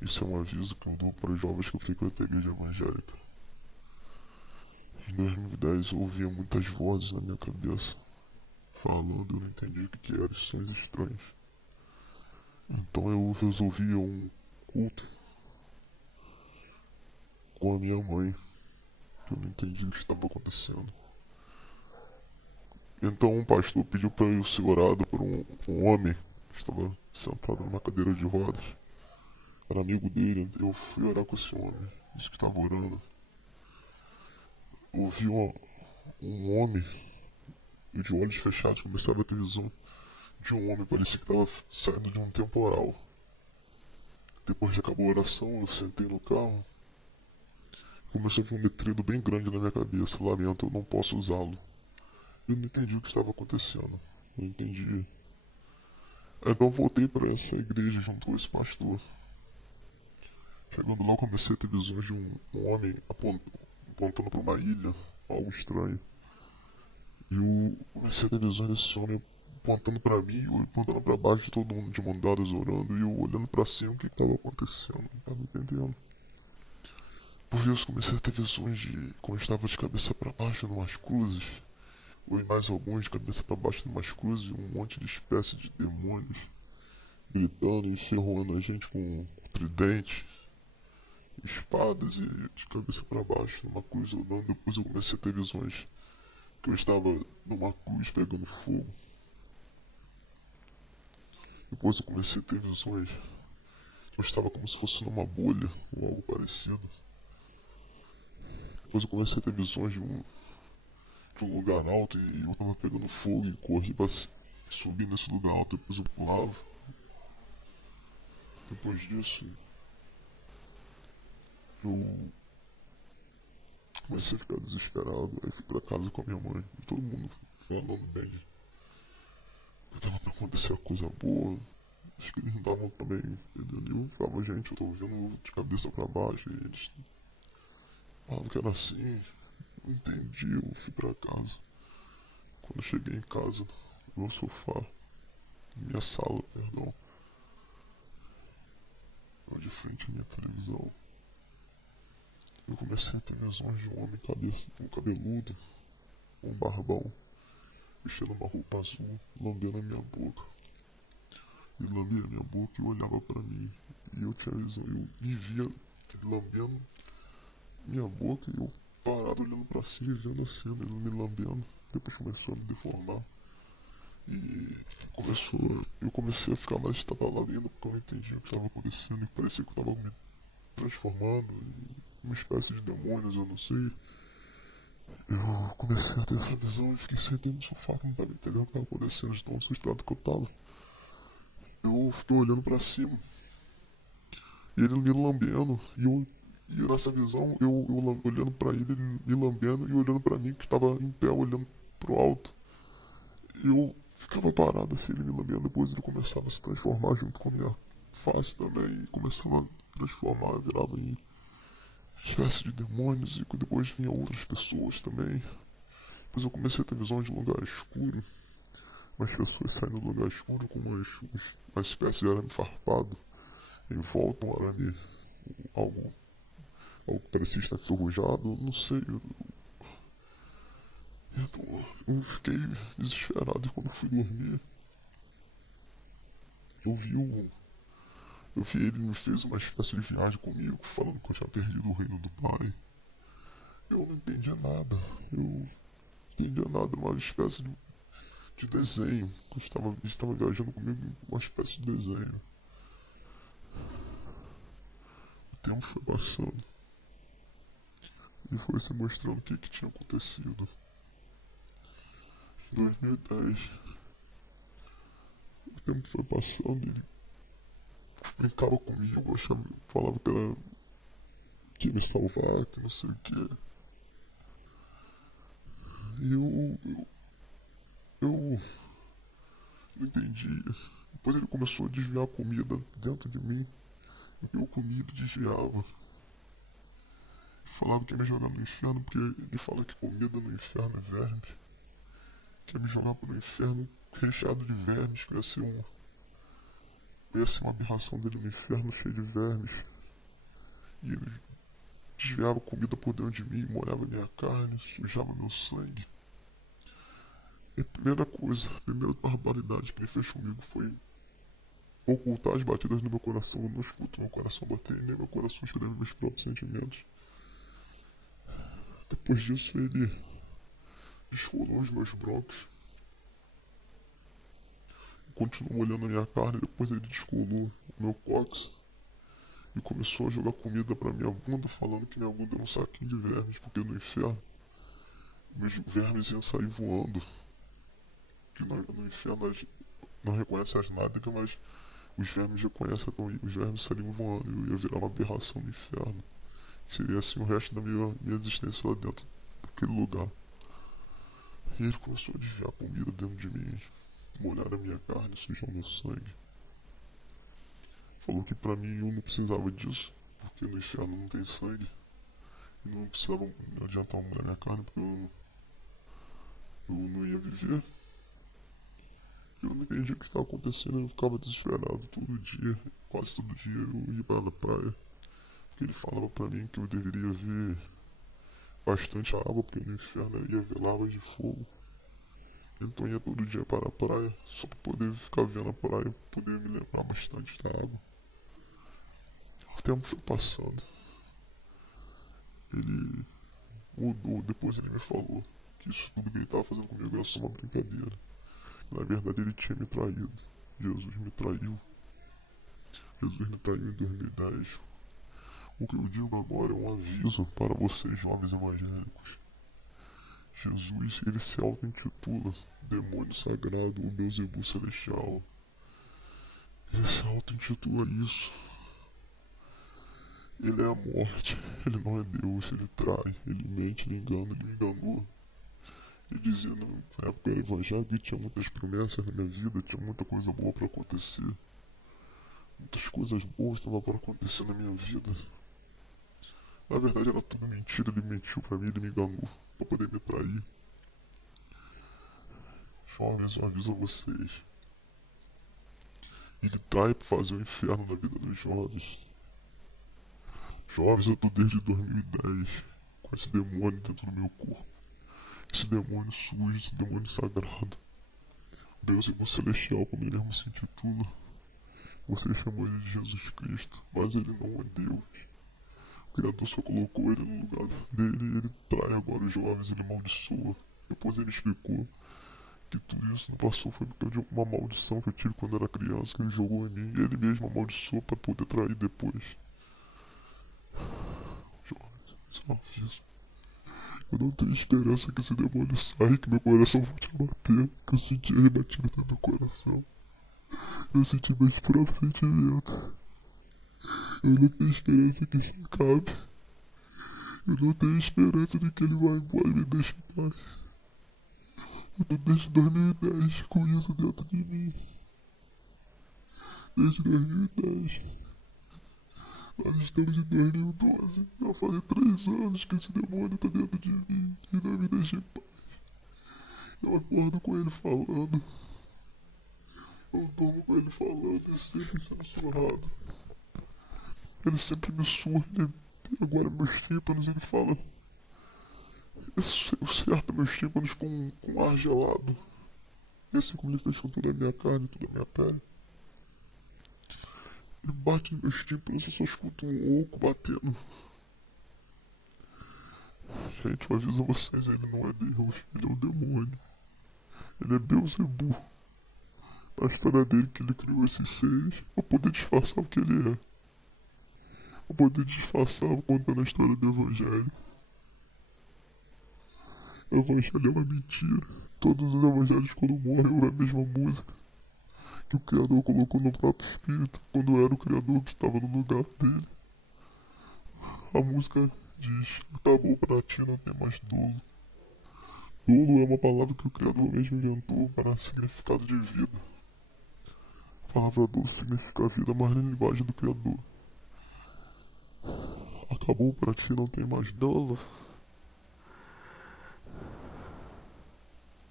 Isso é um aviso que eu dou para os jovens que frequentam a igreja evangélica. Em 2010 eu ouvia muitas vozes na minha cabeça, falando, eu não entendi o que eram, sons estranhos. Então eu resolvi um culto com a minha mãe, que eu não entendi o que estava acontecendo. Então um pastor pediu para eu ser orado por um homem que estava sentado numa cadeira de rodas. Era amigo dele, eu fui orar com esse homem, disse que estava orando. Ouvi um homem, e de olhos fechados começava a ter visão de um homem, parecia que estava saindo de um temporal. Depois que acabou a oração, eu sentei no carro. Começou a vir um letreiro bem grande na minha cabeça: lamento, eu não posso usá-lo. Eu não entendi o que estava acontecendo. Não entendi. Então voltei para essa igreja junto com esse pastor. Chegando lá, eu comecei a ter visões de um homem apontando para uma ilha, algo estranho. E eu comecei a ter visões desse homem apontando para mim, ou apontando para baixo, todo mundo de mão dadas orando, e eu olhando para cima, o que estava acontecendo, não estava entendendo. Por vezes comecei a ter visões de quando eu estava de cabeça para baixo em umas cruzes, ou em mais alguns de cabeça para baixo em umas cruzes, um monte de espécie de demônios gritando e ferroando a gente com tridentes, espadas e de cabeça para baixo numa cruz andando. Depois eu comecei a ter visões que eu estava numa cruz pegando fogo. Depois eu comecei a ter visões que eu estava como se fosse numa bolha ou algo parecido. Depois eu comecei a ter visões de um lugar alto e eu estava pegando fogo e corri para subir nesse lugar alto. Depois eu pulava. Depois disso eu comecei a ficar desesperado. Aí fui pra casa com a minha mãe. E todo mundo falando bem. Eu tava pra acontecer coisa boa. Acho que eles não estavam também entendendo. Eu falava, gente, eu tô ouvindo de cabeça pra baixo. E eles falavam que era assim. Não entendi, eu fui pra casa. Quando eu cheguei em casa, no meu sofá, minha sala, perdão, de frente à minha televisão, eu comecei a ter visões de um homem cabeludo, um barbão, vestindo uma roupa azul, lambendo a minha boca. Ele lambia a minha boca e olhava pra mim. E eu tinha visão, eu me via ele lambendo minha boca e eu parado olhando pra cima, vendo a cena, ele me lambendo. Depois começou a me deformar. E eu comecei a ficar mais estabalado ainda porque eu não entendia o que estava acontecendo. E parecia que eu estava me transformando em uma espécie de demônios, eu não sei. Eu comecei a ter essa visão e fiquei sentado no sofá que não estava entendendo o que estava acontecendo, de tão assustado que eu estava. Eu fiquei olhando pra cima. E ele me lambendo. E nessa visão, eu olhando pra ele me lambendo e olhando pra mim que estava em pé, olhando pro alto. Eu ficava parado assim, ele me lambendo. Depois ele começava a se transformar junto com a minha face também. E começava a transformar, virava em espécie de demônios. E depois vinha outras pessoas também. Depois eu comecei a ter visão de um lugar escuro. Umas pessoas saindo do lugar escuro com uma espécie de arame farpado. Em volta um arame, algo que parecia estar enferrujado, não sei. Então eu fiquei desesperado e quando fui dormir, eu vi o. Eu vi ele me fez uma espécie de viagem comigo, falando que eu tinha perdido o reino do pai. Eu não entendia nada. Eu não entendia nada, uma espécie de desenho. Estava viajando comigo em uma espécie de desenho. O tempo foi passando. E foi se mostrando o que tinha acontecido. Em 2010, o tempo foi passando e ele brincava comigo, falava que ia me salvar, que não sei o que. E eu não entendi. Depois ele começou a desviar a comida dentro de mim. Eu comia e desviava. Falava que ia me jogar no inferno, porque ele fala que comida no inferno é verme. Que ia me jogar pro inferno recheado de vermes, que ia ser uma aberração dele no inferno cheio de vermes. E eles desviavam comida por dentro de mim, molhava minha carne, sujava meu sangue. E a primeira coisa, a primeira barbaridade que ele fez comigo foi ocultar as batidas no meu coração. Eu não escuto meu coração bater, nem meu coração escreve meus próprios sentimentos. Depois disso, ele descolou os meus brônquios, continuou molhando a minha carne. Depois ele descolou o meu cóccix e começou a jogar comida pra minha bunda, falando que minha bunda era um saquinho de vermes, porque no inferno meus vermes iam sair voando. Que no inferno a gente não reconhece as nádegas, mas os vermes reconhecem, então os vermes saíam voando. Eu ia virar uma aberração no inferno. Seria assim o resto da minha existência lá dentro daquele lugar. E ele começou a desviar comida dentro de mim, molhar a minha carne, sujar meu sangue. Falou que pra mim eu não precisava disso, porque no inferno não tem sangue. E não precisava adiantar molhar minha carne, porque eu não ia viver. Eu não entendi o que estava acontecendo, eu ficava desesperado todo dia, quase todo dia eu ia para a praia. Porque ele falava pra mim que eu deveria ver bastante água, porque no inferno ia ver lavas de fogo. Então eu ia todo dia para a praia, só para poder ficar vendo a praia, poder me lembrar bastante da água. O tempo foi passando. Ele mudou, depois ele me falou que isso tudo que ele estava fazendo comigo era só uma brincadeira. Na verdade ele tinha me traído. Jesus me traiu. Jesus me traiu em 2010. O que eu digo agora é um aviso para vocês jovens evangélicos. Jesus, ele se auto-intitula demônio sagrado, o Beelzebub celestial. Ele se auto-intitula isso. Ele é a morte, ele não é Deus, ele trai, ele mente, ele engana, ele me enganou. E dizendo, na época eu era evangélico e tinha muitas promessas na minha vida, tinha muita coisa boa para acontecer. Muitas coisas boas estavam para acontecer na minha vida. Na verdade era tudo mentira, ele mentiu pra mim, ele me enganou para poder me trair. Jovens, eu aviso a vocês. Ele trai para fazer o inferno na vida dos jovens. Jovens, eu tô desde 2010 com esse demônio dentro do meu corpo. Esse demônio sujo, esse demônio sagrado. Beelzebub celestial, como ele mesmo se intitula. Você chamou ele de Jesus Cristo, mas ele não é Deus. O Criador só colocou ele no lugar dele e ele trai agora os jovens, ele amaldiçoa. Depois ele explicou que tudo isso não passou foi por causa de uma maldição que eu tive quando era criança, que ele jogou em mim e ele mesmo amaldiçoou para poder trair depois. Jovens, só isso. Eu não tenho esperança que esse demônio saia, que meu coração volte a bater, que eu senti ele batendo no meu coração. Eu senti meus próprios sentimentos. Eu não tenho esperança que isso acabe. Eu não tenho esperança de que ele vá embora e me deixe em paz. Eu tô desde 2010 com isso dentro de mim. Desde 2010. Nós estamos em 2012. Já faz 3 anos que esse demônio tá dentro de mim e não me deixa em paz. Eu acordo com ele falando. Eu durmo com ele falando e sempre sendo surrado. Ele sempre me surra, ele agora meus tímpanos, ele fala. Eu certo meus tímpanos com ar gelado. E assim como ele fez com toda a minha carne, toda a minha pele. Ele bate nos meus tímpanos, eu só escuto um oco batendo. Gente, eu aviso a vocês, ele não é Deus, ele é um demônio. Ele é Beelzebub. A história dele que ele criou esses seres pra poder disfarçar o que ele é. Pra poder disfarçar contando a história do Evangelho. O Evangelho é uma mentira. Todos os evangelhos quando morrem é a mesma música que o Criador colocou no próprio Espírito, quando era o Criador que estava no lugar dele. A música diz, acabou pra ti, não tem mais dolo. Dolo é uma palavra que o Criador mesmo inventou para significado de vida. A palavra dolo significa vida, mas na linguagem do Criador. Acabou pra ti, não tem mais dolo.